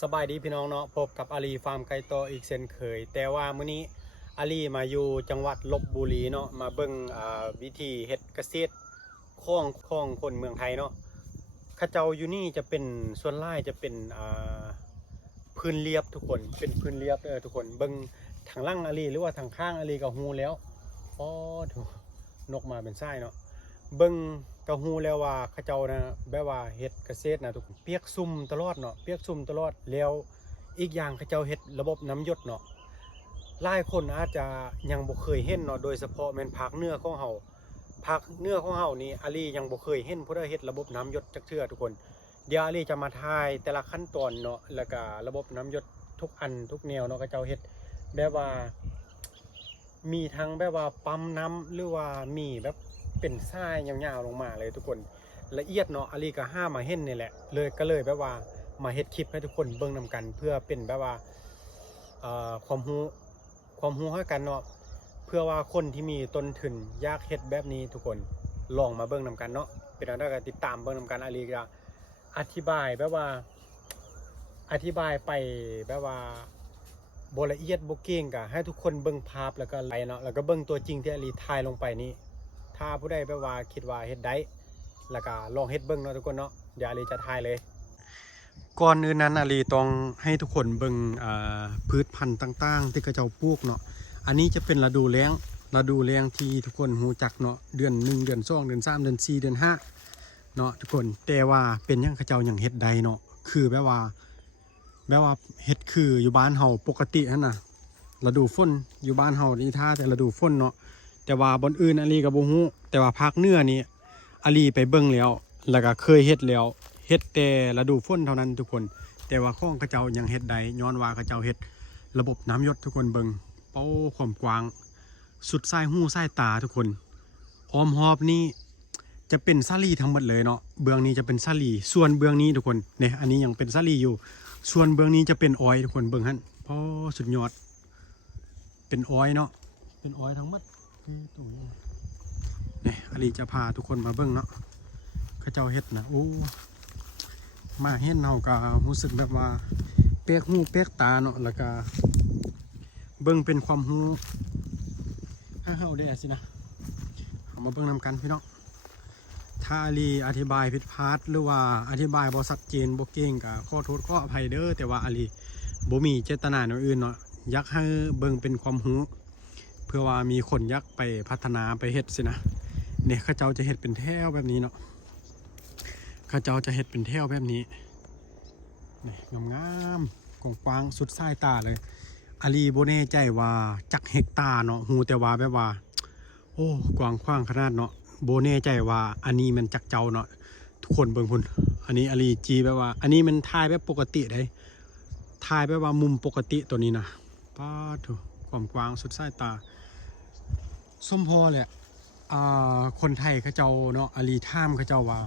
สบายดีพี่น้องเนาะพบกับอาลีฟาร์มไก่โตอีกเช่นเคยแต่ว่ามื้อนี้อาลีมาอยู่จังหวัดลพบุรีเนาะมาเบิ่งวิธีเฮ็ดเกษตรของคนเมืองไทยเนาะเขาเจ้าอยู่นี่จะเป็นส่วนหลายจะเป็นพื้นเรียบทุกคนเป็นพื้นเรียบทุกคนเบิ่งทางล่างอาลีหรือว่าทางข้างอาลีก็ฮู้แล้วอ๋อถูกนกมาเป็นไส้เนาะเบิ่งก็ฮู้แล้วว่าเขาเจ้านะแบบว่าเฮ็ดเกษตรนะทุกคนเปียกซุ่มตลอดเนาะเปียกซุ่มตลอดแล้วอีกอย่างเขาเจ้าเฮ็ดระบบน้ำหยดเนาะหลายคนอาจจะยังบ่เคยเห็นเนาะโดยเฉพาะแม่นภาคเหนือของเฮาภาคเหนือของเฮานี่อาลียังบ่เคยเห็นผู้ใดเฮ็ดระบบน้ำหยดจักเทื่อทุกคนเดี๋ยวอาลีจะมาทายแต่ละขั้นตอนเนาะแล้วก็ระบบน้ำหยดทุกอันทุกแนวเนาะเขาเจ้าเฮ็ดแบบว่ามีทั้งแบบว่าปั๊มน้ำหรือว่ามีแบบเป็นทรายยาวๆลงมาเลยทุกคนละเอียดเนาะอาลีก็ห้ามาเห็นนี่แหละเลยก็เลยแบบว่ามาเฮ็ดคลิปให้ทุกคนเบิ่งนำกันเพื่อเป็นแบบว่าความรู้ให้กันเนาะเพื่อว่าคนที่มีต้นทุนอยากเฮ็ดแบบนี้ทุกคนลองมาเบิ่งนำกันเนาะเป็นอันใดก็ติดตามเบิ่งนำกันอาลีก็อธิบายแบบว่าอธิบายไปแบบว่าบละเอียดบ่เก่งก็ให้ทุกคนเบิ่งภาพแล้วก็ไลเนาะแล้วก็เบิ่งตัวจริงที่อาลีถ่ายลงไปนี้ถ้าผู้ใดแบบว่าคิดว่าเฮ็ดได้แล้วก็ลองเฮ็ดเบิ่งเนาะทุกคนเนาะเดี๋ยวอาลีจะถ่ายเลยก่อนอื่นนั้นอาลีต้องให้ทุกคนเบิ่งพืชพันธุ์ต่างๆที่เขาเจ้าปลูกเนาะอันนี้จะเป็นฤดูแล้งที่ทุกคนรู้จักเนาะเดือน1เดือน2เดือน3เดือน4เดือน5เนาะทุกคนแต่ว่าเป็นหยังเขาเจ้ายังเฮ็ดได้เนาะคือแบบว่าเฮ็ดคืออยู่บ้านเฮาปกตินั่นน่ะฤดูฝนอยู่บ้านเฮานี่ท่าแต่ฤดูฝนเนาะแต่ว่าบอนอื่นอาลีก็บ่ฮู้แต่ว่าภาคเหนือนี่อาลีไปเบิ่งแล้วก็เคยเฮ็ดแล้วเฮ็ดแต่ฤดูฝนเท่านั้นทุกคนแต่ว่าของเขาเจ้ายังเฮ็ดได้ย้อนว่าเขาเจ้าเฮ็ดระบบน้ำหยดทุกคนเบิ่งเป้าความกว้างสุดสายหูสายตาทุกคนอ้อมหอบนี่จะเป็นสาลีทั้งหมดเลยเนาะเบื้องนี้จะเป็นสาลีส่วนเบื้องนี้ทุกคนเนี่ยอันนี้ยังเป็นสาลีอยู่ส่วนเบื้องนี้จะเป็นอ้อยทุกคนเบื้องหั่นพอสุดยอดเป็นอ้อยเนาะเป็นอ้อยทั้งหมดตรงนี้เนี่ยอาลีจะพาทุกคนมาเบื้องเนาะเขาเจ้าเฮ็ดนะโอ้มาเห็นเฮาก็รู้สึกแบบว่าเปียกหูเปียกตาเนาะแล้วก็เบิ่งเป็นความรู้ให้เฮาได้สินะเอามาเบิ่งนำกันพี่น้องถ้าอาลีอธิบายผิดพลาดหรือว่าอธิบายบ่ชัดเจนบ่เก่งก็ขอโทษขออภัยเด้อแต่ว่าอาลีบ่มีเจตนาอย่างอื่นเนาะอยากให้เบิ่งเป็นความรู้เพื่อว่ามีคนอยากไปพัฒนาไปเฮ็ดสินะเนี่ยเขาเจ้าจะเฮ็ดเป็นแถวแบบนี้เนาะเขาเจ้าจะเฮ็ดเป็นแถวแบบนี้นี่งามๆกว้างๆสุดสายตาเลยอาลีบ่แน่ใจว่าจักเฮกตาร์เนาะฮู้แต่ว่าแบบว่าโอ้กว้างขวางขนาดเนาะโบแน่ใจว่าอันนี้มันจักเจ้าเนาะทุกคนเบิ่งพุ่นอันนี้อาลีจีแบบว่าอันนี้มันถ่ายแบบปกติได้ถ่ายแบบว่ามุมปกติตัวนี้นะป้าถูกความกว้างสุดสายตาสมพอแหละคนไทยเขาเจ้าเนาะอาลีท่ามเขาเจ้าว่า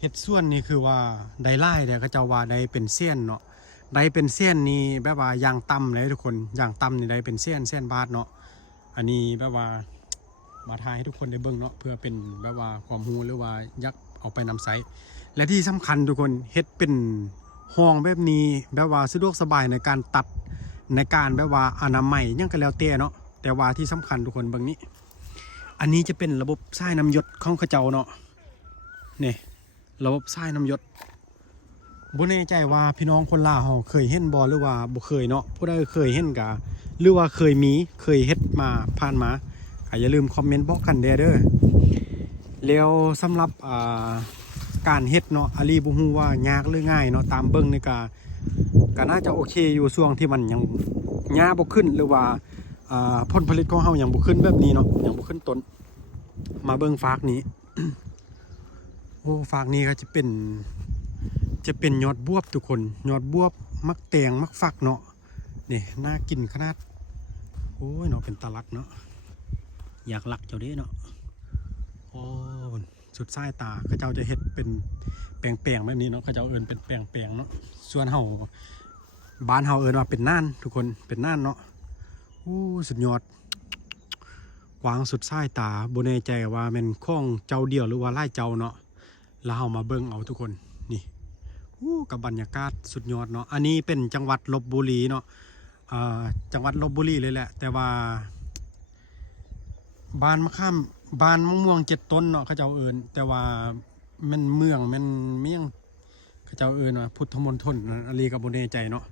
เฮ็ดส่วนนี่คือว่าได้ไล่แต่เขาเจ้าว่าได้เป็นเส้นเนาะได้เป็นเส้นนี่แบบว่าอย่างต่ำเลยทุกคนอย่างต่ำนี่ได้เป็นเส้นบาทเนาะอันนี้แบบว่ามาทายให้ทุกคนได้เบิ่งเนาะเพื่อเป็นแบบว่าความรู้หรือว่ายักเอาไปนำใช้และที่สำคัญทุกคนเฮ็ดเป็นห้องแบบนี้แบบว่าสะดวกสบายในการตัดในการแบบว่าอนามัยยังก็แล้วแต่เนาะแต่ว่าที่สำคัญทุกคนเบิ่งนี้อันนี้จะเป็นระบบสายน้ำหยดของเขาเจ้าเนาะนี่ระบบสายน้ำหยดบ่แน่ใจว่าพี่น้องคนลาวเขาเคยเห็นบ่หรือว่าบ่เคยเนาะผู้ใดเคยเห็นกะหรือว่าเคยเฮ็ดมาผ่านมาอย่าลืมคอมเมนต์บอกกันเด้อแล้วสำหรับการเฮ็ดเนาะอาลีบ่ฮู้ว่ายากหรือง่ายเนาะตามเบิ่งนี่ก็น่าจะโอเคอยู่ช่วงที่มันยังหญ้าบ่ขึ้นหรือว่าผลผลิตของเฮายังบ่ขึ้นแบบนี้เนาะยังบ่ขึ้นต้นมาเบิ่งฝากนี้ โอ้ฝากนี้ก็จะเป็นยอดบวบทุกคนยอดบวบมักแตงมักฟักเนาะนี่น่ากินขนาดโอ้ยเนาะเป็นตาลักเนาะอยากลักเจ้าเด้เนาะโอ้สุดสายตาเขาเจ้าจะเฮ็ดเป็นแปลงๆแบบนี้เนาะเขาเจ้าเอิ้นเป็นแปลงๆเนาะส่วนเฮาบ้านเฮาเอิ้นว่าเป็นน่านทุกคนเป็นน่านเนาะโอ้สุดยอดกว้างสุดสายตาบ่แน่ใจว่าแม่นของเจ้าเดียวหรือว่าหลายเจ้าเนาะแล้วเฮามาเบิ่งเอาทุกคนนี่โ กับบรรยากาศสุดยอดเนาะอันนี้เป็นจังหวัดลพบุรีเนาะจังหวัดลพบุรีเลยแหละแต่ว่าบ้านมะข้ามบ้านมะม่วง7 ต้นเนาะเขาเจ้าเอิญแต่ว่ามันเมืองมันเมี่ยงเขาเจ้าเอิญว่าพุทธมณฑลอะไรกับโบเนใจเนาะ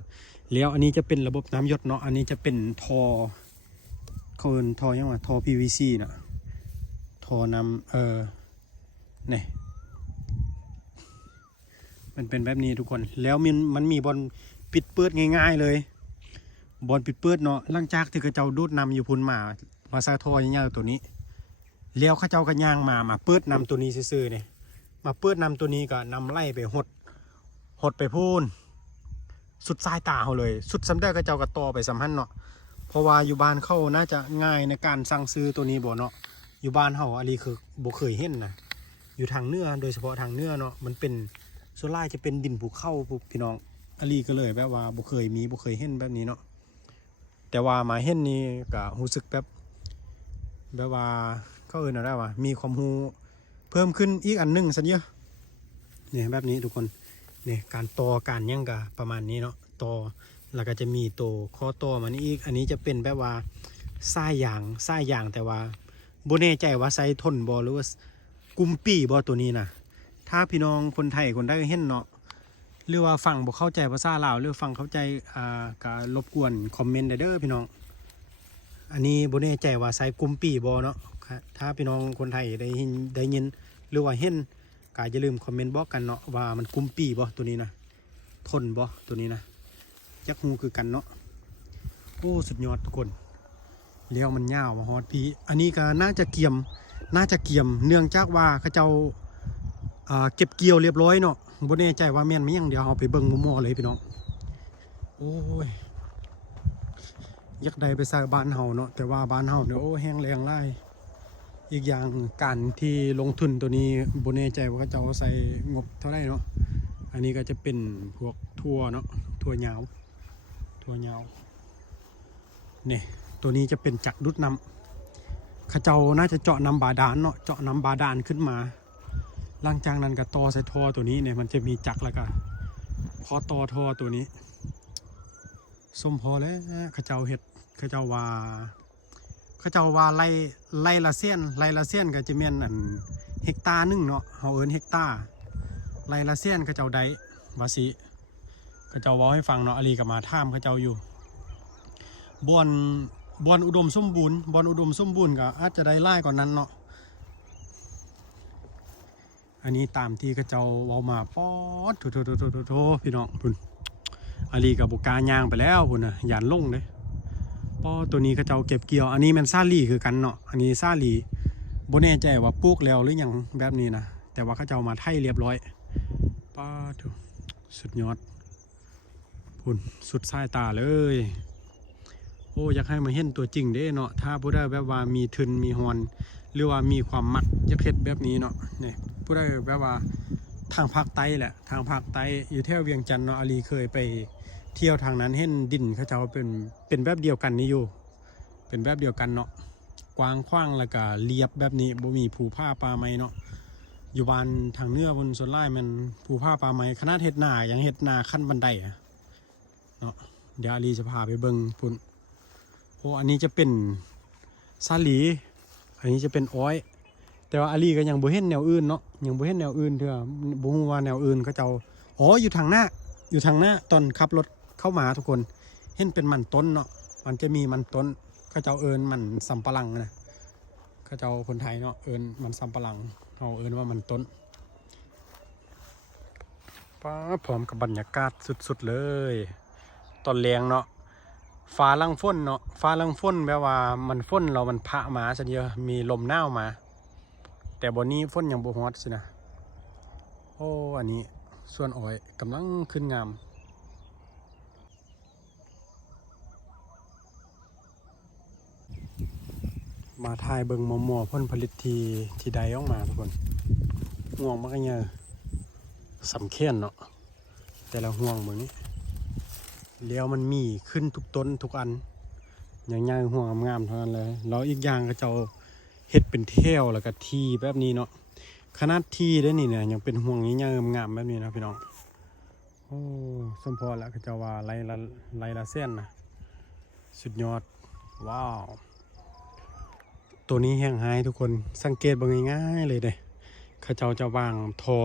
แล้วอันนี้จะเป็นระบบน้ำหยดเนาะอันนี้จะเป็นท่อเขาเอิญท่อยังว่าท่อ PVC เนาะท่อน้ำเนี่ยมันเป็นแบบนี้ทุกคนแล้วมันมีบอลปิดเปิดง่ายๆเลยบอลปิดเปิดเนาะหลังจากที่เขาเจ้าดูดนำอยู่พุ่นมาซาท่อยาวๆตัวนี้แล้วเขาเจ้าก็ย่างมาเปิดนำตัวนี้ซื่อๆเนี่ยมาเปิดนำตัวนี้ก็นำไล่ไปหดไปพูนสุดสายตาเขาเลยสุดสำได้เขาเจ้าก็ต่อไปสัมพันธ์เนาะเพราะว่าอยู่บ้านเขาน่าจะง่ายในการสั่งซื้อตัวนี้บ่เนาะอยู่บ้านเขาอันนี้คือบ่เคยเห็นนะอยู่ทางเหนือโดยเฉพาะทางเหนือเนาะมันเป็นส่วนใหญ่จะเป็นดินภูเขาพี่น้องอันนี้ก็เลยแบบว่าบ่เคยเห็นแบบนี้เนาะแต่ว่ามาเห็นนี่ก็รู้สึกแบบว่าเขาเอิ้นอะไรวะมีความรู้เพิ่มขึ้นอีกอันนึงสัญญาเนี่ยแบบนี้ทุกคนเนี่ยการต่อการยั่งกะประมาณนี้เนาะต่อแล้วก็จะมีตัวข้อต่อมันอีกอันนี้จะเป็นแบบว่าสายยางแต่ว่าโบแน่ใจว่าไซทนบอหรือว่ากุมปี้บอตัวนี้นะถ้าพี่น้องคนไทยคนได้เห็นเนาะหรือว่าฟังบ่เข้าใจภาษาลาวหรือฟังเข้าใจก็รบกวนคอมเมนต์ได้เด้อพี่น้องอันนี้โบแน่ใจว่าไซกุมปี้บอเนาะถ้าพี่น้องคนไทยได้ยินหรือว่าเห็นก็อย่าลืมคอมเมนต์บอกกันเนาะว่ามันกุมปี้บอตัวนี้นะทนบอตัวนี้นะยักษ์หูคือกันเนาะโอ้สุดยอดทุกคนเลี้ยวมันยาวฮอดพี่อันนี้ก็น่าจะเกี่ยมเนื่องจากว่าเขาเจ้าเก็บเกี่ยวเรียบร้อยเนาะบ่แน่ใจว่าแม่นมั้ยยังเดี๋ยวเอาไปเบิ่งมั่วๆเลยพี่น้องโอ้ยอยากได้ไปใส่บ้านเฮาเนาะแต่ว่าบ้านเฮาเนี่ยโอ้แห้งแรงหลายอีกอย่างการที่ลงทุนตัวนี้บ่แน่ใจว่าเขาเจ้าใส่งบเท่าไหร่เนาะอันนี้ก็จะเป็นพวกทั่วเนาะทั่วยาวนี่ตัวนี้จะเป็นจักรดูดน้ำข้าเจ้าน่าจะเจาะน้ำบาดาลเนาะเจาะน้ำบาดาลขึ้นมาหลังจากนั้นก็ต่อใส่ท่อตัวนี้เนี่ยมันจะมีจักรแล้วก็พอต่อท่อตัวนี้สมพอแล้วข้าเจ้าเห็ดข้าเจ้าว่าไล่ละเส้นก็จะเมียนอันเฮกตาร์นึงเนาะเฮาเอิ้นเฮกตาร์ไล่ละเส้นข้าเจ้าได้ว่าสิข้าเจ้าเว้าให้ฟังเนาะอลีก็มาถามข้าเจ้าอยู่บอนอุดมสมบูรณ์ก็อาจจะได้ไล่ก่อนนั้นเนาะอันนี้ตามที่ข้าเจ้าเว้ามาป๊อดโถพี่น้องพุ่นอลีกับบุกาย่างไปแล้วพุ่นน่ะหยานลงเลยป๊อตัวนี้ข้าเจ้าเก็บเกี่ยวอันนี้มันซาลีคือกันเนาะอันนี้ซาลีบ่แน่ใจว่าปลูกแล้วหรือยังแบบนี้นะแต่ว่าข้าเจ้ามาไถเรียบร้อยป๊อดสุดยอดพุ่นสุดสายตาเลยโอ้อยากให้มาเห็นตัวจริงเด้เนาะถ้าผู้ใดแบบว่ามีทุนมีฮอนหรือว่ามีความมักอยากเฮ็ดแบบนี้เนาะนี่ผู้ใดแบบว่าทางภาคใต้แหละทางภาคใต้อยู่แถวเวียงจันทน์เนาะอาลีเคยไปเที่ยวทางนั้นเห็นดินเขาเจ้าเป็นแบบเดียวกันนี่อยู่เป็นแบบเดียวกันเนาะกว้างขวางแล้วก็เรียบแบบนี้บ่มีภูผ้าป่าไม้เนาะอยู่บ้านทางเหนือบนส่วนล่ายมันภูผ้าป่าไม้ขนาดเฮ็ดหน้ายังเฮ็ดหน้าขั้นบันไดเนาะเดี๋ยวอาลีจะพาไปเบิ่งพุ่นโอ้อันนี้จะเป็นซาลีอันนี้จะเป็นอ้อยแต่ว่าอาลีก็ยังบ่เห็นแนวอื่นเนาะยังบ่เห็นแนวอื่นเถอะบ่ฮู้ว่าแนวอื่นเขาเจ้าอ๋ออยู่ทางหน้าตอนขับรถเข้ามาทุกคนเห็นเป็นมันต้นเนาะมันจะมีมันต้นเขาเจ้าเอิ้นมันสำปะหลังนะเขาเจ้าคนไทยเนาะเอิ้นมันสำปะหลังเฮาเอิ้นว่ามันต้นป้าพร้อมกับบรรยากาศสุดๆเลยตอนแรงเนาะฟ้าลังฝนเนาะฟ้าลังฝนแปลว่ามันฝนเรามันพะมาซะเดียวมีลมหนาวมาแต่บนนี้ฝนยังบ่ฮอดสินะโอ้อันนี้ส่วนอ้อยกำลังขึ้นงามมาถ่ายเบิ่งมัวผลผลิตที่ใดออกมาทุกคนห่วงมันก็เยอะสำเค็ญเนาะแต่ละห่วงเหมือนนี้แล้วมันมีขึ้นทุกต้นทุกอันอย่างง่ายห่วงงามๆเท่านั้นเลยแล้วอีกอย่างก็จะเฮ็ดเป็นเที่ยวแล้วก็ทีแบบนี้เนาะขนาดทีได้นี่เนี่ยยังเป็นห่วงง่ายๆงามๆแบบนี้นะพี่น้อง โอ้สมพอแล้วเขาจะว่าไล่ละเส้นนะสุดยอดว้าวตัวนี้แห้งหายทุกคนสังเกตบางง่ายๆเลยเด้เขาเจ้าจะวางทอ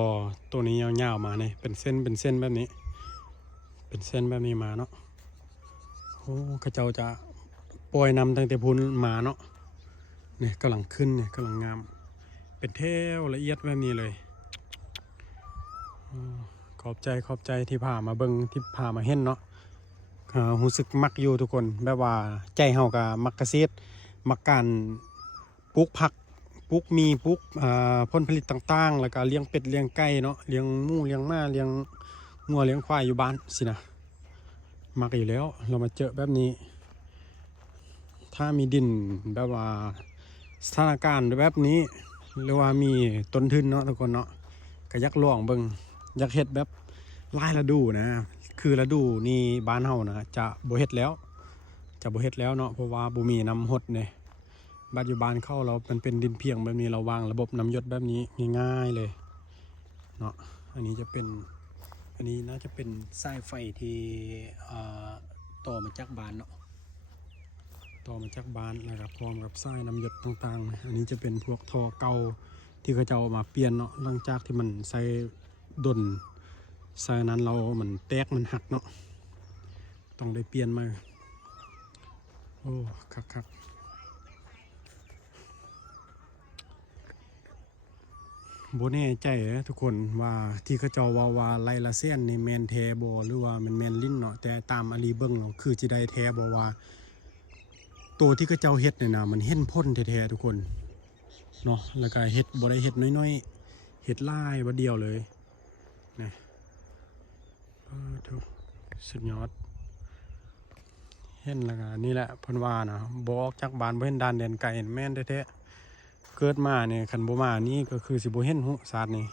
ตัวนี้ยาวๆมาเนี่ยเป็นเส้นแบบนี้เป็นเส้นแบบนี้มาเนาะโอ้เขาเจ้าจะปล่อยนำตั้งแต่พุนมาเนาะเนี่ยกำลังขึ้นเนี่ยกำลังงามเป็นเท่วละเอียดแบบนี้เลยขอบใจที่พามาเบิ่งที่พามาเห็นเนาะรู้สึกมักอยู่ทุกคนแบบว่าใจเฮากับมักเกษตรมักการปลูกผักปลูกมีปลูกผลผลิตต่างๆแล้วก็เลี้ยงเป็ดเลี้ยงไก่เนาะเลี้ยงหมูเลี้ยงม้าเลี้ยงงัวเลี้ยงควายอยู่บ้านสินะมักอยู่แล้วเรามาเจอแบบนี้ถ้ามีดินแบบว่าสถานการณ์แบบนี้หรือว่ามีต้นทุนเนาะทุกคนเนาะก็ยักลองเบิ่งอยากเฮ็ดแบบหลายฤดูนะคือฤดูนี้บ้านเฮานะจะบ่เฮ็ดแล้วเนาะเพราะว่าบ่มีน้ำหดเนี่ยบ้านอยู่บ้านเข้าเรามันเป็นดินเพียงแบบนี้เราวางระบบน้ำหยดแบบนี้ง่ายๆเลยเนาะอันนี้น่าจะเป็นสายไฟที่ต่อมาจากบ้านเนาะต่อมาจากบ้านแล้วก็พร้อมกับสายน้ำหยดต่างๆอันนี้จะเป็นพวกท่อเก่าที่เขาจะเอามาเปลี่ยนเนาะหลังจากที่มันใส่ดนใส่นั้นเรามันแตกมันหักเนาะต้องได้เปลี่ยนมาโอ้คักโบแน่ใจนะทุกคนว่าที่เขาเจ้าว่าไลลาเซียนนี่แมนแทบหรือว่ามันแมนลิ้นเนาะแต่ตามอาลีเบิ้งเนาะคือจิได้แทบว่าตัวที่เขาเจ้าเฮ็ดเนี่ยนะมันเห็นพ่นแท้ๆทุกคนเนาะแล้วก็เฮ็ดบ่ได้เฮ็ดน้อยๆเฮ็ดลายบ่เดียวเลยนะทุกสุดยอดเห็นแล้วก็นี่แหละเพิ่นว่านะบ่ออกจากบ้านบ่เห็นด่านแดนไกลแม่นแท้ๆเกิดมาเนี่ยคันบ่มานี่ก็คือสิบ่เห็นหุศาสตร์นี่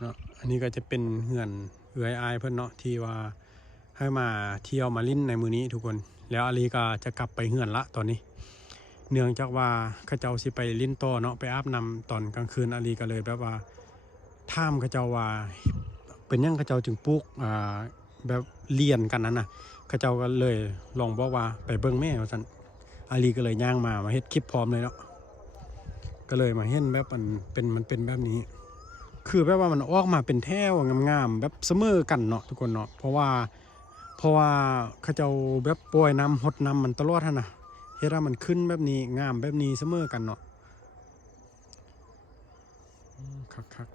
เนาะอันนี้ก็จะเป็นเฮือนเอื้อยอายเพิ่นเนาะที่ว่าให้มาเที่ยวมาลิ้นในมื้อนี้ทุกคนแล้วอาลีก็จะกลับไปเฮือนละตอนนี้เนื่องจากว่าเขาเจ้าสิไปลิ้นต่อเนาะไปอาบน้ำตอนกลางคืนอาลีก็เลยแบบว่าถามเขาเจ้าว่าเป็นหยังเขาเจ้าจึงปลูกแบบเลียนกันนั้นนะเขาเจ้าก็เลยลองบอกว่าไปเบิ่งแม่ว่าซั่นอาลีก็เลยย่างมาเฮ็ดคลิปพร้อมเลยเนาะก็เลยมาเห็นแบบมันเป็นแบบนี้คือแบบว่ามันออกมาเป็นแถวงามๆแบบเสมอกันเนาะทุกคนเนาะเพราะว่าเขาเจ้าแบบปล่อยน้ำหดน้ำมันตลอดหั่นน่ะเฮ็ดให้มันขึ้นแบบนี้งามแบบนี้เสมอกันเนาะคัก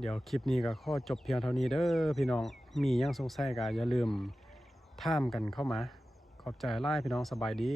เดี๋ยวคลิปนี้ก็ขอจบเพียงเท่านี้เด้อพี่น้องมียังสงสัยก็อย่าลืมถามกันเข้ามาขอบใจหลายพี่น้องสบายดี